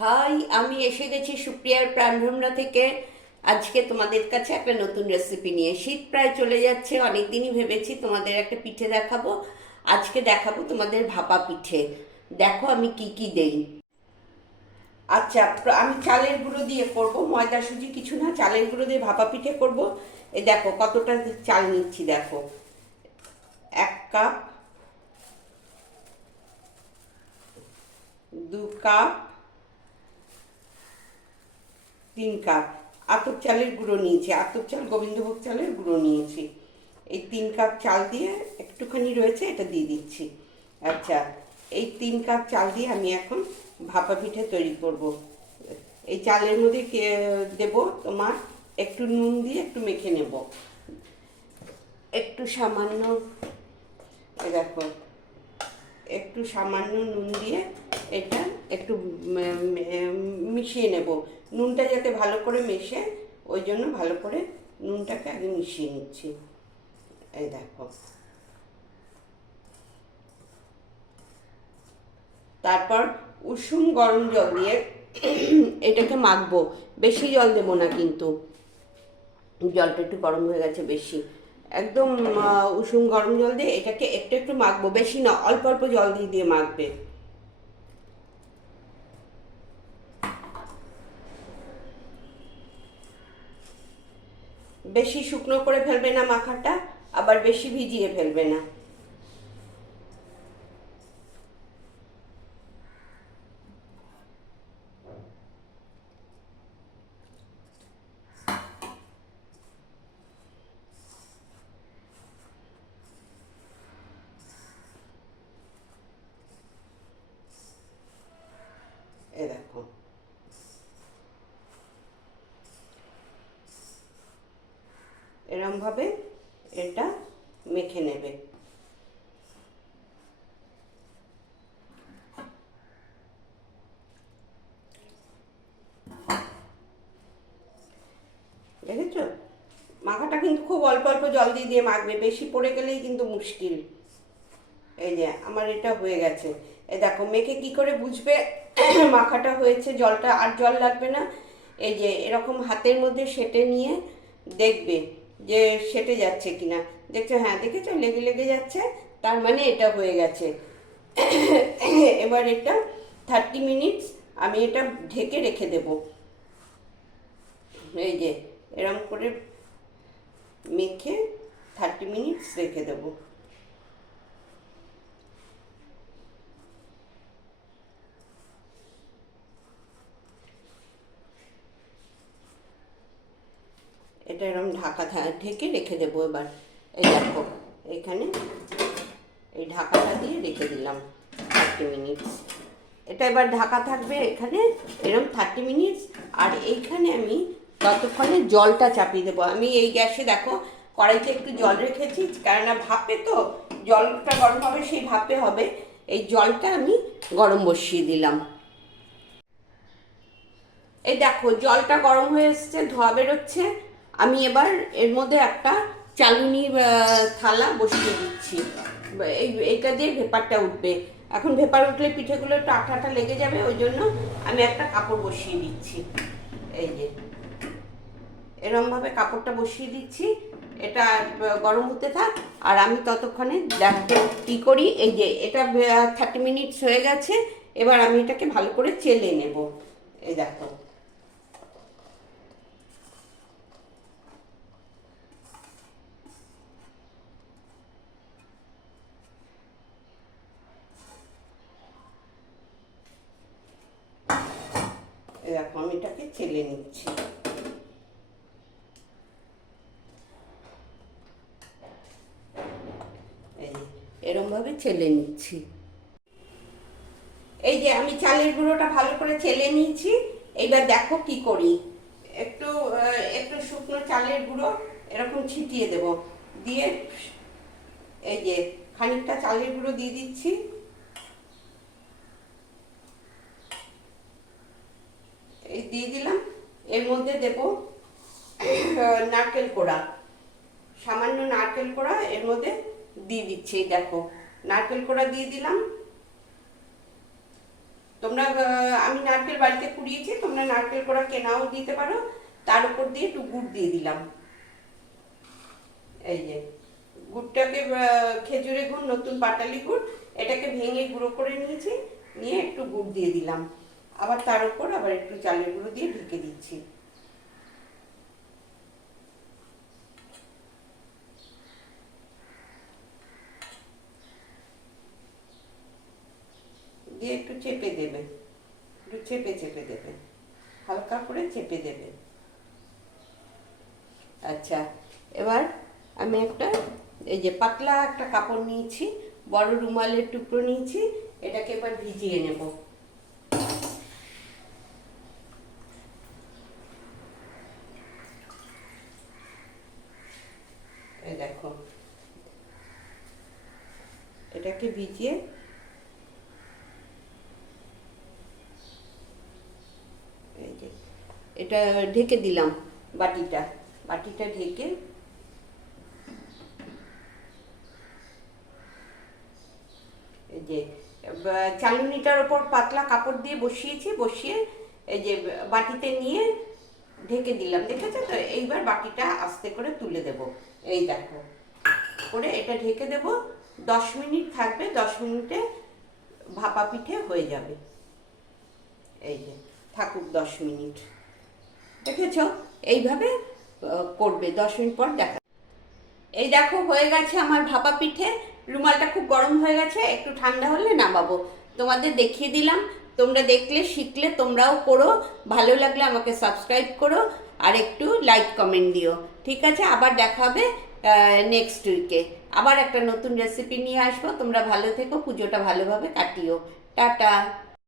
High, আমি এসে গেছি সুপ্রিয়ার প্রাণভ্রমরা থেকে। আজকে তোমাদের কাছে একটা নতুন রেসিপি নিয়ে। শীত প্রায় চলে যাচ্ছে, অনেক দিনই ভেবেছি তোমাদের একটা পিঠে দেখাবো। আজকে দেখাবো তোমাদের ভাপা পিঠে। দেখো আমি কি কি দেই। আচ্ছা, আমি চালের গুঁড়ো দিয়ে করব, ময়দা সুজি কিছু না, চালের গুঁড়ো দিয়ে ভাপা পিঠে করব। এই দেখো কতটা চাল নিচ্ছি, দেখো 1 কাপ, 2 কাপ, 3 কাপ আতপ চালের গুঁড়ো নিয়েছি। আতপ চাল, গোবিন্দভোগ চালের গুঁড়ো নিয়েছি। এই 3 কাপ চাল দিয়ে একটুখানি রয়েছে, এটা দিয়ে দিচ্ছি। আচ্ছা, এই 3 কাপ চাল দিয়ে আমি এখন ভাপা পিঠে তৈরি করব। এই চালের মধ্যে দেব তোমার একটু নুন দিয়ে একটু মেখে নেব, একটু সামান্য, দেখো একটু সামান্য নুন দিয়ে এটা একটু মিশিয়ে নেব। নুনটা যাতে ভালো করে মেশে, ওই জন্য ভালো করে নুনটাকে আগে মিশিয়ে নিচ্ছি। এই দেখো, তারপর উষুম গরম জল দিয়ে এটাকে মাখবো। বেশি জল দেবো না কিন্তু, জলটা একটু গরম হয়ে গেছে বেশি। একদম উষুম গরম জল দিয়ে এটাকে একটু একটু মাখবো, বেশি না, অল্প অল্প জল দিয়ে দিয়ে মাখবে। বেশি শুকনো করে ফেলবে না মাখাটা, আবার বেশি ভিজিয়ে ফেলবে না। এ দেখো, এরমভাবে এটা মেখে নেবে। দেখেছো, মাখাটা কিন্তু খুব অল্প অল্প জল দিয়ে দিয়ে মাখবে, বেশি পড়ে গেলেই কিন্তু মুশকিল। এই যে আমার এটা হয়ে গেছে। এই দেখো, মেখে কি করে বুঝবে মাখাটা হয়েছে, জলটা আর জল লাগবে না। এই যে এরকম হাতের মধ্যে সেটে নিয়ে দেখবে যে সেটে যাচ্ছে কিনা। দেখছো, হ্যাঁ দেখেছো, লেগে লেগে যাচ্ছে, তার মানে এটা হয়ে গেছে। এবার এটা 30 মিনিটস আমি এটা ঢেকে রেখে দেব। এই যে এরম করে মেখে 30 মিনিটস রেখে দেবো। এটা এরকম ঢেকে রেখে দেবো। এবার এই দেখো, এখানে এই ঢাকাটা দিয়ে রেখে দিলাম 30 মিনিটস। এটা এবার ঢাকা থাকবে এখানে এরকম 30 মিনিটস। আর এইখানে আমি ততক্ষণে জলটা চাপিয়ে দেবো। আমি এই গ্যাসে দেখো কড়াইতে একটু জল রেখেছি, কেননা ভাপে তো জলটা গরম হবে, সেই ভাপে হবে। এই জলটা আমি গরম বসিয়ে দিলাম। এই দেখো জলটা গরম হয়ে এসছে, ধোয়া বেরোচ্ছে। আমি এবার এর মধ্যে একটা চালুনির থালা বসিয়ে দিচ্ছি। এইটা দিয়ে ভেপারটা উঠবে। এখন ভেপার উঠলে পিঠেগুলো একটু আঠা আঠা লেগে যাবে, ওই জন্য আমি একটা কাপড় বসিয়ে দিচ্ছি। এই যে এরমভাবে কাপড়টা বসিয়ে দিচ্ছি। এটা গরম হতে থাক, আর আমি ততক্ষণে দেখো কী করি। এই যে এটা 30 মিনিটস হয়ে গেছে। এবার আমি এটাকে ভালো করে চেলে নেব। এই দেখো, এরকম আমি এটাকে চেলে নিচ্ছি। এই এরম ভাবে চেলে নিচ্ছি। এই যে আমি চালের গুঁড়োটা ভালো করে চেলে নিয়েছি। এইবার দেখো কি করি। একটু একটু শুকনো চালের গুঁড়ো এরকম ছিটিয়ে দেব, দিয়ে এই যে খানিকটা চালের গুঁড়ো দিয়ে দিচ্ছি। এই দিয়ে দিলাম। এর মধ্যে দেব নারকেল কোড়া, সামান্য নারকেল কোড়া এর মধ্যে দিয়ে দিচ্ছি। দেখো নারকেল কোড়া দিয়ে দিলাম। তোমরা আমি নারকেল বাড়িতে কুড়িয়েছি, তোমরা নারকেল কোড়া কেনাও দিতে পারো। তার উপর দিয়ে একটু গুড় দিয়ে দিলাম। এই যে গুড়টাকে, খেজুরের গুড়, নতুন পাটালি গুড়, এটাকে ভেঙে গুঁড়ো করে নিয়েছি, নিয়ে একটু গুড় দিয়ে দিলাম। আবার তার উপর আবার একটু চালের গুঁড়ো দিয়ে ঢেকে দিচ্ছি। দিয়ে একটু চেপে দেবে, একটু চেপে চেপে দেবে, হালকা করে চেপে দেবে। আচ্ছা, এবার আমি একটা এই যে পাতলা একটা কাপড় নিয়েছি, বড় রুমালের টুকরো নিয়েছি, এটাকে এবার ভিজিয়ে নেব। এই দেখো, এটাকে ভিজিয়ে এই যে এটা ঢেকে দিলাম। বাটিটা ঢেকে এই যে চালুনিটার ওপর পাতলা কাপড় দিয়ে বসিয়েছি, বসিয়ে এই যে বাটিতে নিয়ে ঢেকে দিলাম। দেখেছো তো? এইবার বাটিটা আস্তে করে তুলে দেব। এই দেখো করে এটা ঢেকে দেব, 10 মিনিট থাকবে। 10 মিনিটে ভাপা পিঠে হয়ে যাবে। এই যে থাকুক 10 মিনিট। দেখেছো? এইভাবে করবে। 10 মিনিট পর দেখা। এই দেখো হয়ে গেছে আমার ভাপা পিঠে। রুমালটা খুব গরম হয়ে গেছে, একটু ঠান্ডা হলে নামাবো। তোমাদের দেখিয়ে দিলাম, তোমরা দেখলে শিখলে তোমরাও করো। ভালো লাগলে আমাকে সাবস্ক্রাইব করো, আর একটু লাইক কমেন্ট দিও। ঠিক আছে, আবার দেখা হবে নেক্সট উইকে। আবার একটা নতুন রেসিপি নিয়ে আসবো। তোমরা ভালো থেকো, পুজোটা ভালোভাবে কাটিও। টাটা।